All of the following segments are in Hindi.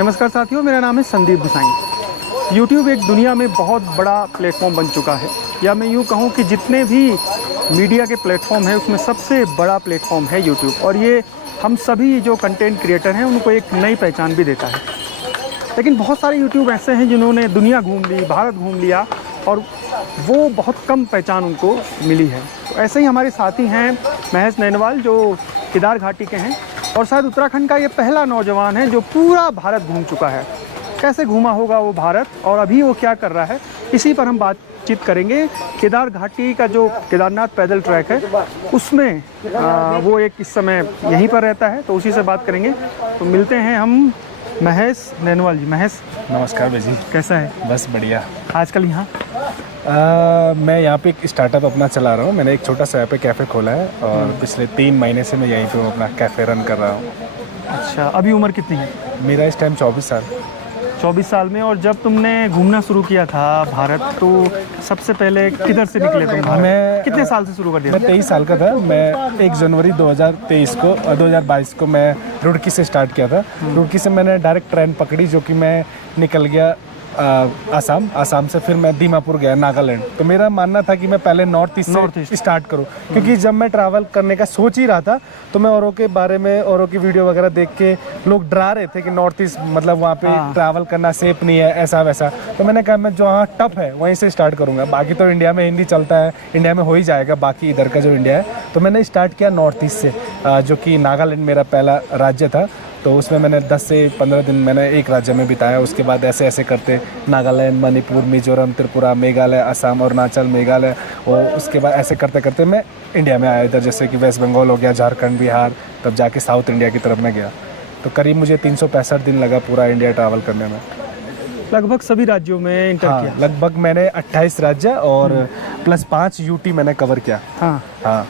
नमस्कार साथियों, मेरा नाम है संदीप गुसाई। YouTube एक दुनिया में बहुत बड़ा प्लेटफॉर्म बन चुका है, या मैं यूँ कहूँ कि जितने भी मीडिया के प्लेटफॉर्म हैं उसमें सबसे बड़ा प्लेटफॉर्म है YouTube। और ये हम सभी जो कंटेंट क्रिएटर हैं उनको एक नई पहचान भी देता है। लेकिन बहुत सारे YouTube ऐसे हैं जिन्होंने दुनिया घूम ली, भारत घूम लिया, और वो बहुत कम पहचान उनको मिली है। तो ऐसे ही हमारे साथी हैं महेश नैनवाल, जो केदार घाटी के हैं, और शायद उत्तराखंड का ये पहला नौजवान है जो पूरा भारत घूम चुका है। कैसे घूमा होगा वो भारत और अभी वो क्या कर रहा है, इसी पर हम बातचीत करेंगे। केदार घाटी का जो केदारनाथ पैदल ट्रैक है उसमें वो एक इस समय यहीं पर रहता है, तो उसी से बात करेंगे। तो मिलते हैं हम महेश नैनवाल जी। महेश नमस्कार भाई जी, कैसा है? बस बढ़िया। आजकल यहाँ मैं यहाँ पे एक स्टार्टअप अपना चला रहा हूँ। मैंने एक छोटा सा यहाँ पे कैफ़े खोला है और पिछले 3 महीने से मैं यहीं पे अपना कैफ़े रन कर रहा हूँ। अच्छा, अभी उम्र कितनी है? मेरा इस टाइम 24 साल। 24 साल में। और जब तुमने घूमना शुरू किया था भारत, तो सबसे पहले किधर से निकले तुम भारत? मैं कितने साल से शुरू कर दिया? मैं 23 साल का था। मैं 1 जनवरी 2022 को मैं रुड़की से स्टार्ट किया था। रुड़की से मैंने डायरेक्ट ट्रेन पकड़ी, जो कि मैं निकल गया आसाम से। फिर मैं दीमापुर गया, नागालैंड। तो मेरा मानना था कि मैं पहले नॉर्थ ईस्ट से स्टार्ट करूं, क्योंकि जब मैं ट्रैवल करने का सोच ही रहा था तो मैं औरों के बारे में, औरों की वीडियो वगैरह देख के लोग डरा रहे थे कि नॉर्थ ईस्ट मतलब वहाँ पे ट्रैवल करना सेफ नहीं है, ऐसा वैसा। तो मैंने कहा मैं जहाँ टफ है वहीं से स्टार्ट करूँगा। बाकी तो इंडिया में हिंदी चलता है, इंडिया में हो ही जाएगा बाकी इधर का जो इंडिया है। तो मैंने स्टार्ट किया नॉर्थ ईस्ट से, जो कि नागालैंड मेरा पहला राज्य था। तो उसमें मैंने 10 से 15 दिन मैंने एक राज्य में बिताया। उसके बाद ऐसे ऐसे करते नागालैंड, मणिपुर, मिजोरम, त्रिपुरा, मेघालय, असम, अरुणाचल, मेघालय, और उसके बाद ऐसे करते करते मैं इंडिया में आया इधर, जैसे कि वेस्ट बंगाल हो गया, झारखंड, बिहार, तब जाके साउथ इंडिया की तरफ मैं गया। तो करीब मुझे 365 दिन लगा पूरा इंडिया ट्रैवल करने में। लगभग सभी राज्यों में इंटर किया? लगभग मैंने 28 राज्य और प्लस 5 यूटी मैंने कवर किया। हाँ।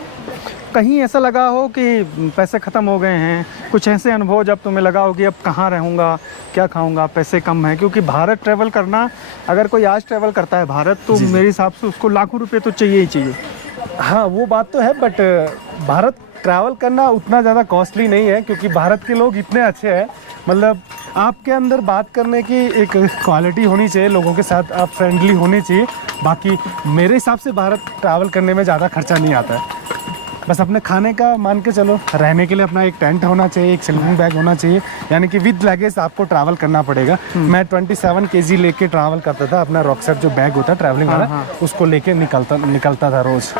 कहीं ऐसा लगा हो कि पैसे ख़त्म हो गए हैं? कुछ ऐसे अनुभव जब तुम्हें लगा हो कि अब कहाँ रहूँगा, क्या खाऊँगा, पैसे कम हैं? क्योंकि भारत ट्रैवल करना, अगर कोई आज ट्रैवल करता है भारत, तो मेरे हिसाब से उसको लाखों रुपए तो चाहिए ही चाहिए। हाँ, वो बात तो है, बट भारत ट्रैवल करना उतना ज़्यादा कॉस्टली नहीं है, क्योंकि भारत के लोग इतने अच्छे हैं। मतलब आपके अंदर बात करने की एक क्वालिटी होनी चाहिए, लोगों के साथ आप फ्रेंडली होने चाहिए। बाकी मेरे हिसाब से भारत ट्रैवल करने में ज़्यादा खर्चा नहीं आता है। बस अपने खाने का मान के चलो, रहने के लिए अपना एक टेंट होना चाहिए, एक स्लीपिंग बैग होना चाहिए, यानी कि विद लगेज आपको ट्रैवल करना पड़ेगा। मैं 27 kg लेके ट्रैवल करता था। अपना रॉकसेट जो बैग होता है ट्रैवलिंग वाला, उसको लेके निकलता था रोज़।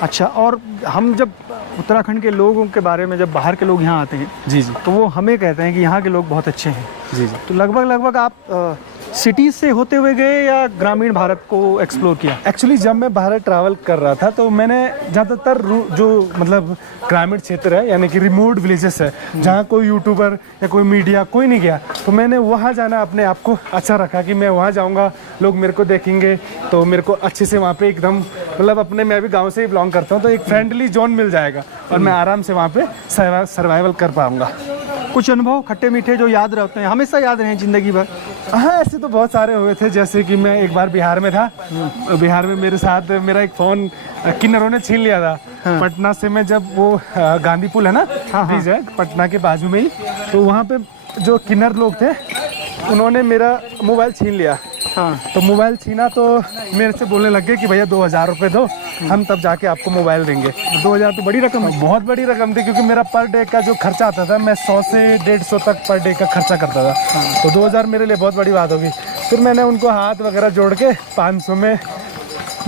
अच्छा, और हम जब उत्तराखंड के लोगों के बारे में, जब बाहर के लोग यहाँ आते हैं जी, तो वो हमें कहते हैं कि यहाँ के लोग बहुत अच्छे हैं। जी। तो लगभग आप सिटीज़ से होते हुए गए या ग्रामीण भारत को एक्सप्लोर किया? एक्चुअली जब मैं भारत ट्रैवल कर रहा था तो मैंने ज़्यादातर जो मतलब ग्रामीण क्षेत्र है, यानी कि रिमोट विलेजेस है, जहाँ कोई यूट्यूबर या कोई मीडिया कोई नहीं गया, तो मैंने वहाँ जाना अपने आप को अच्छा रखा कि मैं वहाँ जाऊँगा, लोग मेरे को देखेंगे, तो मेरे को अच्छे से वहाँ पे एकदम मतलब अपने, मैं भी गाँव से ही बिलोंग करता हूँ, तो एक फ्रेंडली जोन मिल जाएगा और मैं आराम से वहाँ पे सर्वाइवल कर पाऊँगा। कुछ अनुभव खट्टे मीठे जो याद रहते हैं, हमेशा याद रहे ज़िंदगी भर? हाँ, ऐसे तो बहुत सारे हुए थे। जैसे कि मैं एक बार बिहार में था। बिहार में मेरे साथ मेरा एक फ़ोन किन्नरों ने छीन लिया था। पटना से मैं जब वो गांधी पुल है ना, ब्रिज है पटना के बाजू में ही, तो वहाँ पे जो किन्नर लोग थे उन्होंने मेरा मोबाइल छीन लिया। तो मोबाइल छीना तो मेरे से बोलने लग गए कि भैया 2000 रुपये दो, हम तब जाके आपको मोबाइल देंगे। 2000 तो बड़ी रकम है। बहुत बड़ी रकम थी, क्योंकि मेरा पर डे का जो खर्चा आता था, मैं 100 से 150 तक पर डे का खर्चा करता था। तो 2000 मेरे लिए बहुत बड़ी बात होगी। फिर मैंने उनको हाथ वगैरह जोड़ के 500 में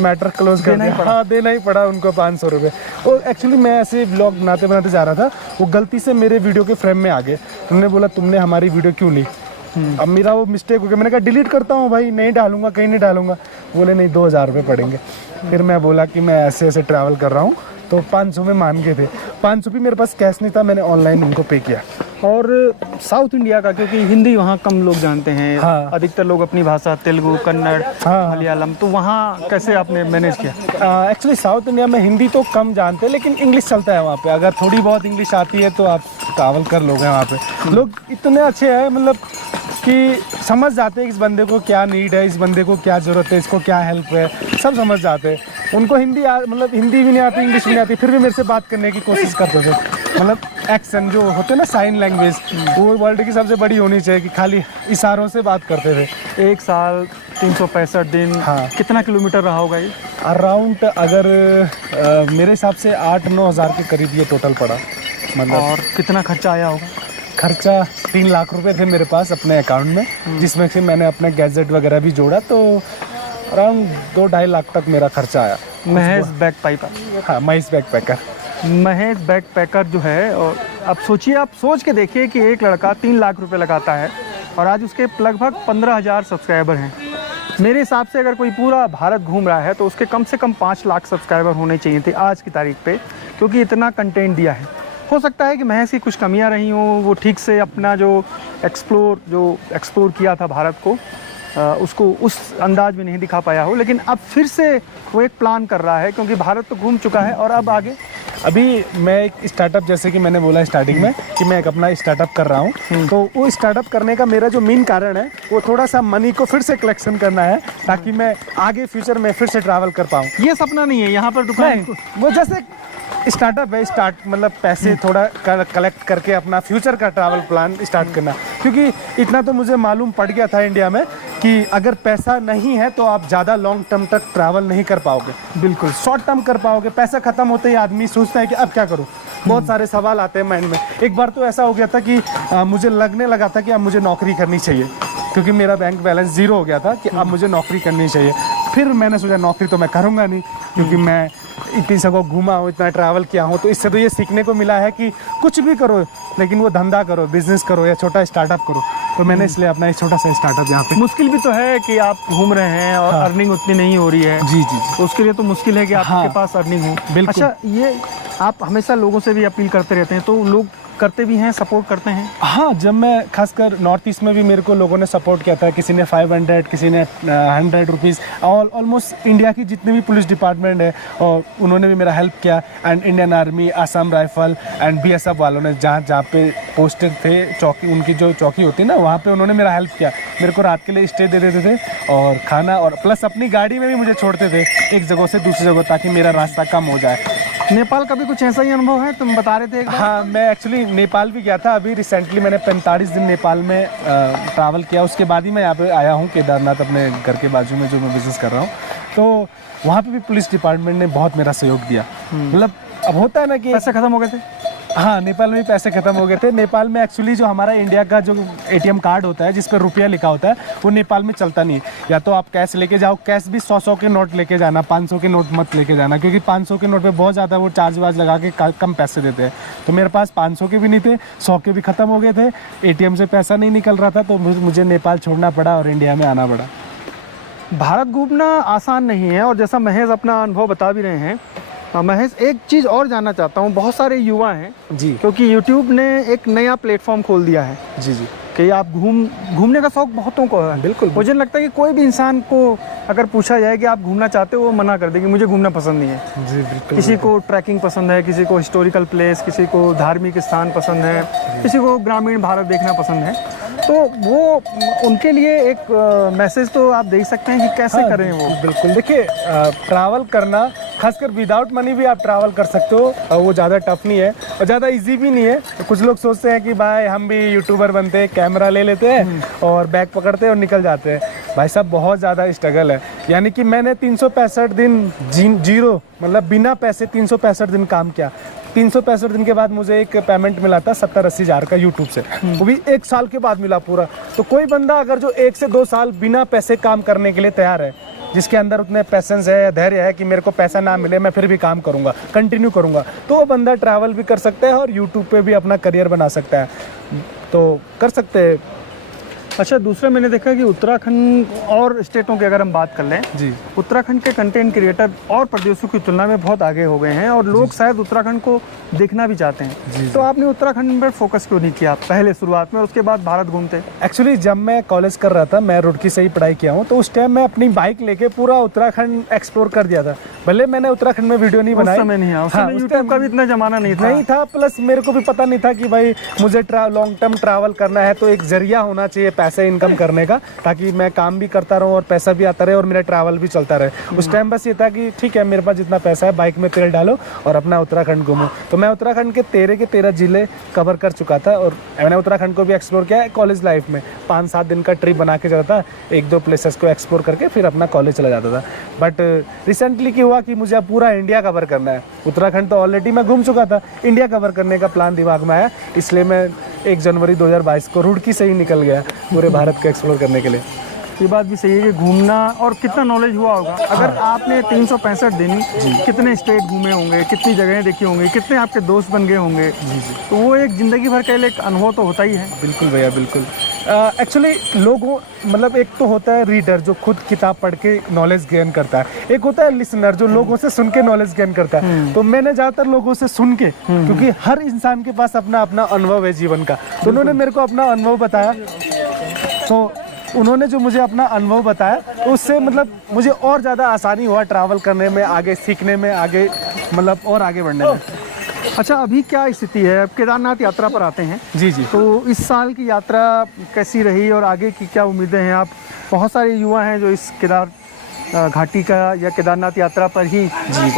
मैटर क्लोज कर दिया। हाँ, देना ही पड़ा उनको 500 रुपये। और एक्चुअली मैं ऐसे व्लॉग बनाते जा रहा था, वो गलती से मेरे वीडियो के फ्रेम में आ गए। उन्होंने बोला तुमने हमारी वीडियो क्यों ली? अब मेरा वो मिस्टेक हो गया। मैंने कहा डिलीट करता हूँ भाई, नहीं डालूंगा, कहीं नहीं डालूंगा। बोले नहीं, 2000 रुपये पड़ेंगे। फिर मैं बोला कि मैं ऐसे ऐसे ट्रैवल कर रहा हूँ, तो 500 में मान गए थे। 500 भी मेरे पास कैश नहीं था, मैंने ऑनलाइन उनको पे किया। और साउथ इंडिया का, क्योंकि हिंदी वहाँ कम लोग जानते हैं। हाँ। अधिकतर लोग अपनी भाषा तेलुगु, कन्नड़, मलयालम, तो वहाँ कैसे आपने मैनेज किया? एक्चुअली साउथ इंडिया में हिंदी तो कम जानते हैं, लेकिन इंग्लिश चलता है वहाँ पे। अगर थोड़ी बहुत इंग्लिश आती है तो आप ट्रैवल कर लोगे। वहाँ पे लोग इतने अच्छे हैं, मतलब कि समझ जाते हैं इस बंदे को क्या नीड है, इस बंदे को क्या ज़रूरत है, इसको क्या हेल्प है, सब समझ जाते हैं। उनको हिंदी मतलब हिंदी भी नहीं आती, इंग्लिश भी नहीं आती, फिर भी मेरे से बात करने की कोशिश करते थे। मतलब एक्शन जो होते हैं ना, साइन लैंग्वेज, वो वर्ल्ड की सबसे बड़ी होनी चाहिए कि खाली इशारों से बात करते थे। 1 साल 365 दिन, हाँ। कितना किलोमीटर रहा होगा ये? अराउंड अगर मेरे हिसाब से 8-9 हज़ार के करीब ये टोटल पड़ा। मतलब और कितना खर्चा आया होगा? खर्चा 3 लाख रुपए थे मेरे पास अपने अकाउंट में, जिसमें से मैंने अपने गैजेट वगैरह भी जोड़ा, तो अराउंड 2-2.5 लाख तक मेरा खर्चा आया। महेश बैकपैकर। हाँ, महेश बैकपैकर। महेश बैकपैकर जो है, और अब सोचिए, आप सोच के देखिए कि एक लड़का 3 लाख रुपए लगाता है और आज उसके लगभग 15,000 सब्सक्राइबर हैं। मेरे हिसाब से अगर कोई पूरा भारत घूम रहा है तो उसके कम से कम 5 लाख सब्सक्राइबर होने चाहिए थे आज की तारीख पे, क्योंकि इतना कंटेंट दिया है। हो सकता है कि महेश की कुछ कमियां रही हों, वो ठीक से अपना जो एक्सप्लोर किया था भारत को, उसको उस अंदाज में नहीं दिखा पाया हो, लेकिन अब फिर से वो एक प्लान कर रहा है, क्योंकि भारत तो घूम चुका है और अब आगे। अभी मैं एक स्टार्टअप, जैसे कि मैंने बोला स्टार्टिंग में कि मैं एक अपना स्टार्टअप कर रहा हूँ, तो वो स्टार्टअप करने का मेरा जो मेन कारण है वो थोड़ा सा मनी को फिर से कलेक्शन करना है, ताकि मैं आगे फ्यूचर में फिर से ट्रैवल कर पाऊँ। ये सपना नहीं है यहाँ पर दुकान, वो जैसे स्टार्टअप है, मतलब पैसे थोड़ा कलेक्ट करके अपना फ्यूचर का ट्रैवल प्लान स्टार्ट करना, क्योंकि इतना तो मुझे मालूम पड़ गया था इंडिया में कि अगर पैसा नहीं है तो आप ज़्यादा लॉन्ग टर्म तक ट्रैवल नहीं कर पाओगे। बिल्कुल शॉर्ट टर्म कर पाओगे। पैसा खत्म होते ही आदमी सोचता है कि अब क्या करूँ, बहुत सारे सवाल आते हैं माइंड में। एक बार तो ऐसा हो गया था कि मुझे लगने लगा था कि अब मुझे नौकरी करनी चाहिए, क्योंकि मेरा बैंक बैलेंस 0 हो गया था कि अब मुझे नौकरी करनी चाहिए। फिर मैंने सोचा नौकरी तो मैं करूँगा नहीं, क्योंकि मैं इतनी जगह घूमा हूँ, इतना ट्रैवल किया हूँ, तो इससे तो ये सीखने को मिला है कि कुछ भी करो लेकिन वो धंधा करो, बिजनेस करो या छोटा स्टार्टअप करो। तो मैंने इसलिए अपना एक छोटा सा स्टार्टअप यहाँ पे। मुश्किल भी तो है कि आप घूम रहे हैं और अर्निंग उतनी नहीं हो रही है। जी जी, तो उसके लिए तो मुश्किल है कि आपके पास अर्निंग हो। बिल्कुल। अच्छा, ये आप हमेशा लोगों से भी अपील करते रहते हैं, तो लोग करते भी हैं, सपोर्ट करते हैं? हाँ, जब मैं खासकर नॉर्थ ईस्ट में भी मेरे को लोगों ने सपोर्ट किया था, किसी ने 500, किसी ने 100 रुपीज़, ऑलमोस्ट इंडिया की जितने भी पुलिस डिपार्टमेंट है और उन्होंने भी मेरा हेल्प किया, and Indian army, Assam rifle and BSF वालों ने जहाँ पे पोस्टेड थे, चौकी, उनकी जो चौकी होती है ना, वहाँ पे उन्होंने मेरा हेल्प किया। मेरे को रात के लिए स्टे दे देते थे और खाना, और प्लस अपनी गाड़ी में भी मुझे छोड़ते थे एक जगह से दूसरी जगह, ताकि मेरा रास्ता कम हो जाए। नेपाल का भी कुछ ऐसा ही अनुभव है, तुम बता रहे थे एक बार? हाँ, मैं एक्चुअली नेपाल भी गया था। अभी रिसेंटली मैंने 45 दिन नेपाल में ट्रैवल किया, उसके बाद ही मैं यहाँ पे आया हूँ केदारनाथ, अपने घर के बाजू में जो मैं बिज़नेस कर रहा हूँ। तो वहाँ पे भी पुलिस डिपार्टमेंट ने बहुत मेरा सहयोग दिया। मतलब अब होता है ना कि पैसे खत्म हो गए थे? हाँ, नेपाल में भी पैसे खत्म हो गए थे। नेपाल में एक्चुअली जो हमारा इंडिया का जो ATM कार्ड होता है जिस पर रुपया लिखा होता है, वो नेपाल में चलता नहीं। या तो आप कैश लेके जाओ, कैश भी 100 के नोट लेके जाना, 500 के नोट मत लेके जाना, क्योंकि 500 के नोट पे बहुत ज़्यादा वो चार्ज वार्ज लगा के कम पैसे देते हैं। तो मेरे पास 500 के भी नहीं थे, 100 के भी ख़त्म हो गए थे, ATM से पैसा नहीं निकल रहा था, तो मुझे नेपाल छोड़ना पड़ा और इंडिया में आना पड़ा। भारत घूमना आसान नहीं है, और जैसा महेश अपना अनुभव बता भी रहे हैं, महेश एक चीज़ और जानना चाहता हूँ। बहुत सारे युवा हैं जी, क्योंकि YouTube ने एक नया प्लेटफॉर्म खोल दिया है जी जी, कि आप घूमने का शौक बहुतों को है। बिल्कुल। मुझे लगता है कि कोई भी इंसान को अगर पूछा जाए कि आप घूमना चाहते हो, वो मना कर देगी, मुझे घूमना पसंद नहीं है। जी बिल्कुल। किसी को ट्रैकिंग पसंद है, किसी को हिस्टोरिकल प्लेस, किसी को धार्मिक स्थान पसंद है, किसी को ग्रामीण भारत देखना पसंद है। तो वो उनके लिए एक मैसेज तो आप दे सकते हैं कि कैसे करें वो। बिल्कुल। देखिए, ट्रैवल करना, खासकर विदाउट मनी भी आप ट्रैवल कर सकते हो, वो ज़्यादा टफ नहीं है और ज़्यादा इजी भी नहीं है। तो कुछ लोग सोचते हैं कि भाई हम भी यूट्यूबर बनते हैं, कैमरा ले लेते हैं और बैग पकड़ते हैं और निकल जाते हैं। भाई साहब, बहुत ज़्यादा स्ट्रगल है। यानी कि मैंने 365 दिन जीरो, मतलब बिना पैसे 365 दिन काम किया। 365 दिन के बाद मुझे एक पेमेंट मिला था 70-80 हज़ार का यूट्यूब से, वो भी 1 साल के बाद मिला पूरा। तो कोई बंदा अगर जो 1 से 2 साल बिना पैसे काम करने के लिए तैयार है, जिसके अंदर उतने पेशेंस है, धैर्य है कि मेरे को पैसा ना मिले मैं फिर भी काम करूंगा, कंटिन्यू करूंगा, तो वो बंदा ट्रैवल भी कर सकता है और यूट्यूब पे भी अपना करियर बना सकता है। तो कर सकते हैं। अच्छा, दूसरा मैंने देखा कि उत्तराखंड और स्टेटों की अगर हम बात कर लें, जी, उत्तराखंड के कंटेंट क्रिएटर और प्रदेशों की तुलना में बहुत आगे हो गए हैं और लोग शायद उत्तराखंड को देखना भी चाहते हैं। तो आपने उत्तराखंड पर फोकस क्यों नहीं किया पहले शुरुआत में, उसके बाद भारत घूमते? एक्चुअली जब मैं कॉलेज कर रहा था, मैं रुड़की से ही पढ़ाई किया हूँ, तो उस टाइम मैं अपनी बाइक लेके पूरा उत्तराखंड एक्सप्लोर कर दिया था। भले मैंने उत्तराखंड में वीडियो नहीं बनाई, समय नहीं, यूट्यूब का भी इतना जमाना नहीं था, प्लस मेरे को भी पता नहीं था कि भाई मुझे लॉन्ग टर्म ट्रैवल करना है तो एक जरिया होना चाहिए पैसे इनकम करने का, ताकि मैं काम भी करता रहूँ और पैसा भी आता रहे और मेरा ट्रैवल भी चलता रहे। उस टाइम बस ये था कि ठीक है मेरे पास जितना पैसा है बाइक में तेल डालो और अपना उत्तराखंड घूमो। तो मैं उत्तराखंड के 13 जिले कवर कर चुका था और मैंने उत्तराखंड को भी एक्सप्लोर किया है कॉलेज लाइफ में। 5-7 दिन का ट्रिप बना के जाता था, 1-2 प्लेसेस को एक्सप्लोर करके फिर अपना कॉलेज चला जाता था। बट रिसेंटली क्या हुआ कि मुझे अब पूरा इंडिया कवर करना है। उत्तराखंड तो ऑलरेडी मैं घूम चुका था, इंडिया कवर करने का प्लान दिमाग में आया, इसलिए मैं 1 जनवरी 2022 को रुड़की से ही निकल गया पूरे भारत को एक्सप्लोर करने के लिए। ये बात भी सही है कि घूमना, और कितना नॉलेज हुआ होगा। अगर आपने 365 दिन कितने स्टेट घूमे होंगे, कितनी जगहें देखी होंगी, कितने आपके दोस्त बन गए होंगे, तो वो एक ज़िंदगी भर का एक अनुभव तो होता ही है। बिल्कुल भैया, बिल्कुल। एक्चुअली लोगों मतलब एक तो होता है रीडर जो खुद किताब पढ़ के नॉलेज गेन करता है, एक होता है लिसनर जो लोगों से सुन के नॉलेज गेन करता है। तो मैंने ज़्यादातर लोगों से सुन के, क्योंकि हर इंसान के पास अपना अपना अनुभव है जीवन का, तो उन्होंने मेरे को अपना अनुभव बताया। तो उन्होंने जो मुझे अपना अनुभव बताया तो उससे मतलब मुझे और ज़्यादा आसानी हुआ ट्रैवल करने में, आगे सीखने में, आगे मतलब और आगे बढ़ने में। अच्छा, अभी क्या स्थिति है? अब केदारनाथ यात्रा पर आते हैं। जी जी। तो इस साल की यात्रा कैसी रही और आगे की क्या उम्मीदें हैं? आप बहुत सारे युवा हैं जो इस केदार घाटी का या केदारनाथ यात्रा पर ही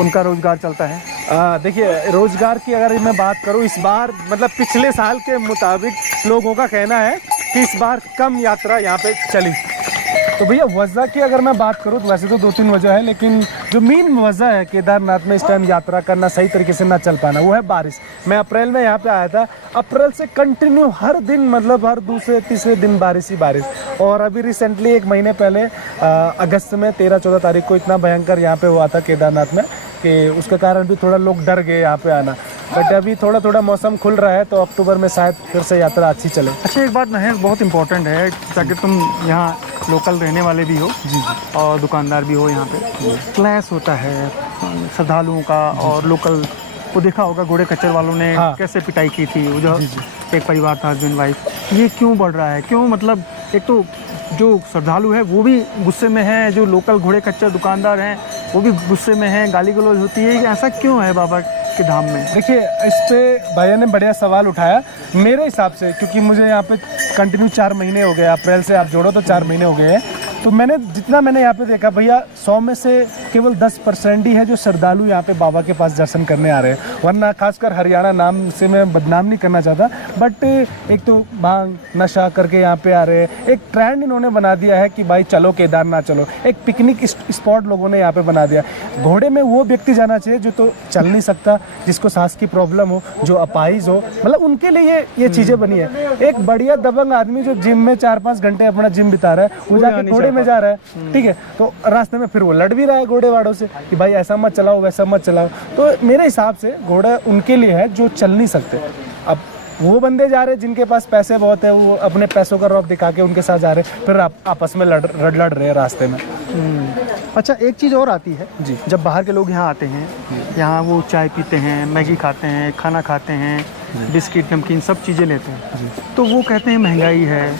उनका रोजगार चलता है। देखिए, रोजगार की अगर मैं बात करूं, इस बार मतलब पिछले साल के मुताबिक लोगों का कहना है कि इस बार कम यात्रा यहाँ पे चली। तो भैया वजह की अगर मैं बात करूँ तो वैसे तो 2-3 वजह है, लेकिन जो मेन वजह है केदारनाथ में इस टाइम यात्रा करना, सही तरीके से ना चल पाना, वो है बारिश। मैं अप्रैल में यहाँ पे आया था, अप्रैल से कंटिन्यू हर दिन मतलब हर दूसरे तीसरे दिन बारिश ही बारिश। और अभी रिसेंटली 1 महीने पहले अगस्त में 13-14 तारीख को इतना भयंकर यहाँ पे हुआ था केदारनाथ में कि उसके कारण भी थोड़ा लोग डर गए यहाँ पे आना। बट अभी थोड़ा थोड़ा मौसम खुल रहा है तो अक्टूबर में शायद फिर से यात्रा अच्छी चले। अच्छा, एक बात महेश बहुत इंपॉर्टेंट है, ताकि तुम यहाँ लोकल रहने वाले भी हो जी और दुकानदार भी हो, यहाँ पे क्लैश होता है श्रद्धालुओं का और लोकल। वो देखा होगा घोड़े खच्चर वालों ने कैसे पिटाई की थी, वो जो एक परिवार था, हस्बैंड वाइफ। ये क्यों बढ़ रहा है? क्यों? मतलब एक तो जो श्रद्धालु है वो भी गुस्से में है, जो लोकल घोड़े खच्चर दुकानदार हैं वो भी गुस्से में हैं, गाली गलौज होती है। ऐसा क्यों है बाबा के धाम में? देखिए, इस पे भैया ने बढ़िया सवाल उठाया। मेरे हिसाब से, क्योंकि मुझे यहाँ पे कंटिन्यू 4 महीने हो गए, अप्रैल से आप जोड़ो तो 4 महीने हो गए हैं, तो मैंने जितना मैंने यहाँ पे देखा भैया, 100 में से केवल 10% ही है जो श्रद्धालु यहाँ पे बाबा के पास दर्शन करने आ रहे हैं। वरना खासकर हरियाणा नाम से मैं बदनाम नहीं करना चाहता, बट एक तो भांग नशा करके यहाँ पे आ रहे हैं। एक ट्रेंड इन्होंने बना दिया है कि भाई चलो केदारनाथ चलो, एक पिकनिक स्पॉट लोगों ने यहाँ पे बना दिया। घोड़े में वो व्यक्ति जाना चाहिए जो तो चल नहीं सकता, जिसको सांस की प्रॉब्लम हो, जो अपाहिज हो, मतलब उनके लिए ये चीज़ें बनी है। एक बढ़िया दबंग आदमी जो जिम में 4-5 घंटे अपना जिम बिता रहा है, वो जाके घोड़े में जा रहा है, ठीक है, तो रास्ते में फिर वो लड़ भी रहा है घोड़े वालों से कि भाई ऐसा मत चलाओ, वैसा मत चलाओ। तो मेरे हिसाब से घोड़ा उनके लिए है जो चल नहीं सकते। अब वो बंदे जा रहे हैं जिनके पास पैसे बहुत है, वो अपने पैसों का रौब दिखा के उनके साथ जा रहे हैं, फिर आपस में लड़ रहे हैं रास्ते में। अच्छा, एक चीज़ और आती है जी, जब बाहर के लोग यहाँ आते हैं, यहाँ वो चाय पीते हैं, मैगी खाते हैं, खाना खाते हैं, बिस्किट नमकीन सब चीज़ें लेते हैं, तो वो कहते हैं महंगाई है,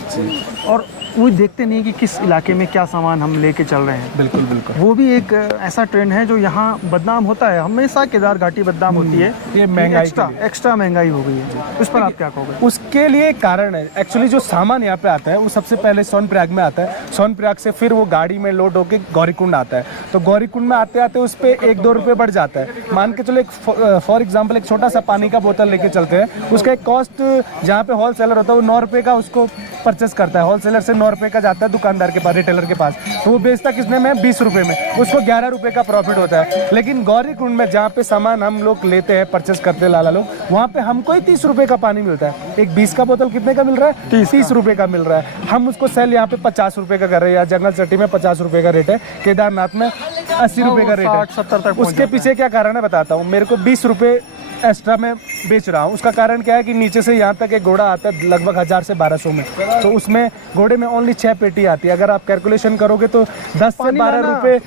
और वो देखते नहीं कि किस इलाके में क्या सामान हम लेके चल रहे हैं। बिल्कुल बिल्कुल। वो भी एक ऐसा ट्रेंड है जो यहाँ बदनाम होता है। हमेशा केदार घाटी बदनाम होती है, ये महंगाई, एक्स्ट्रा महंगाई हो गई है। उस पर आप क्या कहोगे? उसके लिए कारण है, एक्चुअली जो सामान यहाँ पे आता है वो सबसे पहले सोनप्रयाग में आता है, सोनप्रयाग से फिर वो गाड़ी में लोड होके गौरीकुंड आता है। तो गौरीकुंड में आते आते उस पर 1-2 रुपये बढ़ जाता है। मान के चलो, एक फॉर एग्जाम्पल एक छोटा सा पानी का बोतल लेके चलते हैं, उसका एक कॉस्ट जहाँ पे होल सेलर होता है वो 9 रुपये का उसको परचेस करता है, होलसेलर से 9 रुपये का जाता है दुकानदार के पास, रिटेलर के पास, तो वो बेचता किसने में 20 रुपये में, उसको 11 रुपये का प्रॉफिट होता है। लेकिन गौरीकुंड में जहाँ पे सामान हम लोग लेते हैं, परचेस करते हैं लाला लोग, वहाँ पे हमको ही 30 रुपये का पानी मिलता है। एक 20 का बोतल कितने का मिल रहा है? 30 रुपये का मिल रहा है। हम उसको सेल यहाँ पे 50 रुपये का कर रहे हैं, या जंगल चट्टी में 50 रुपये का रेट है, केदारनाथ में 80 रुपये का रेट है। 60-70 तक। उसके पीछे क्या कारण है बताता हूँ। मेरे को 20 रुपये एक्स्ट्रा में बेच रहा हूँ, उसका कारण क्या है कि नीचे से यहाँ तक एक घोड़ा आता है लगभग 1000 से 1200 में, तो उसमें घोड़े में ओनली 6 पेटी आती है। अगर आप कैलकुलेशन करोगे तो 10 से 12 रुपये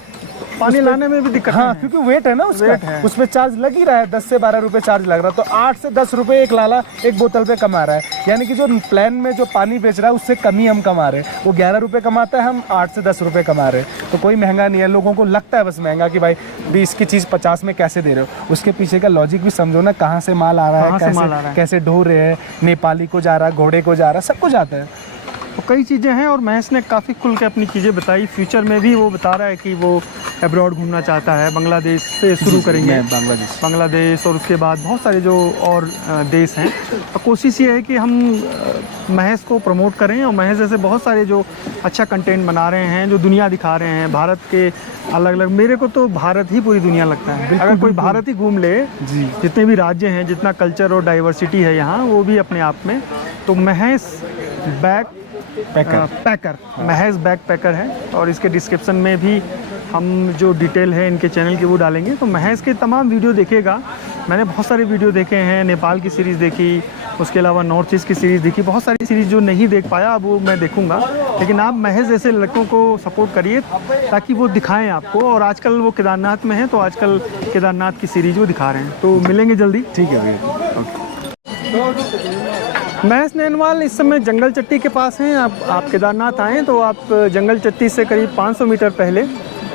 पानी लाने में भी दिक्कत हाँ, क्योंकि वेट है ना उसका, उसमें चार्ज लग ही रहा है, 10 से 12 रुपये चार्ज लग रहा है। तो 8 से 10 रुपये एक लाला एक बोतल पे कमा रहा है, यानी कि जो प्लान में जो पानी बेच रहा है उससे कम ही हम कमा रहे हैं। वो 11 रुपये कमाता है, हम 8 से 10 रुपये कमा रहे हैं। तो कोई महंगा नहीं है, लोगों को लगता है बस महंगा कि भाई 20 की चीज़ 50 में कैसे दे रहे हो। उसके पीछे का लॉजिक भी समझो ना, कहाँ से माल आ रहा है, कैसे ढो रहे हैं, नेपाली को जा रहा है, घोड़े को जा रहा है, सब कुछ आता है। तो कई चीज़ें हैं और महेश ने काफ़ी खुल के अपनी चीज़ें बताई। फ्यूचर में भी वो बता रहा है कि वो अब्रॉड घूमना चाहता है, बांग्लादेश से शुरू करेंगे, मैं बांग्लादेश और उसके बाद बहुत सारे जो और देश हैं। तो कोशिश ये है कि हम महेश को प्रमोट करें और महेश जैसे बहुत सारे जो अच्छा कंटेंट बना रहे हैं, जो दुनिया दिखा रहे हैं, भारत के अलग अलग, मेरे को तो भारत ही पूरी दुनिया लगता है। अगर कोई भारत ही घूम ले, जितने भी राज्य हैं, जितना कल्चर और डाइवर्सिटी है यहाँ, वो भी अपने आप में, तो महेश पैकर महेश बैक पैकर है। और इसके डिस्क्रिप्शन में भी हम जो डिटेल है इनके चैनल की वो डालेंगे। तो महेश के तमाम वीडियो देखेगा। मैंने बहुत सारे वीडियो देखे हैं, नेपाल की सीरीज़ देखी, उसके अलावा नॉर्थ ईस्ट की सीरीज़ देखी, बहुत सारी सीरीज़ जो नहीं देख पाया अब वो मैं देखूंगा। लेकिन आप महेश जैसे लड़कों को सपोर्ट करिए ताकि वो दिखाएं आपको। और आजकल वो केदारनाथ में हैं, तो आजकल केदारनाथ की सीरीज़ वो दिखा रहे हैं। तो मिलेंगे जल्दी। ठीक है भैया। महेश नैनवाल इस समय जंगल चट्टी के पास हैं। आप केदारनाथ आएँ तो आप जंगल चट्टी से करीब 500 मीटर पहले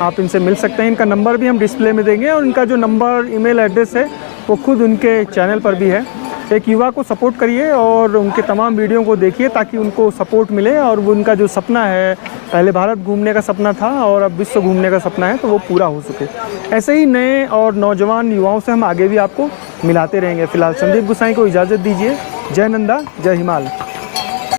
आप इनसे मिल सकते हैं। इनका नंबर भी हम डिस्प्ले में देंगे और इनका जो नंबर, ईमेल एड्रेस है वो खुद उनके चैनल पर भी है। एक युवा को सपोर्ट करिए और उनके तमाम वीडियो को देखिए ताकि उनको सपोर्ट मिले और वो उनका जो सपना है, पहले भारत घूमने का सपना था और अब विश्व घूमने का सपना है, तो वो पूरा हो सके। ऐसे ही नए और नौजवान युवाओं से हम आगे भी आपको मिलाते रहेंगे। फिलहाल संदीप गुसाई को इजाज़त दीजिए। जय नंदा, जय हिमाल।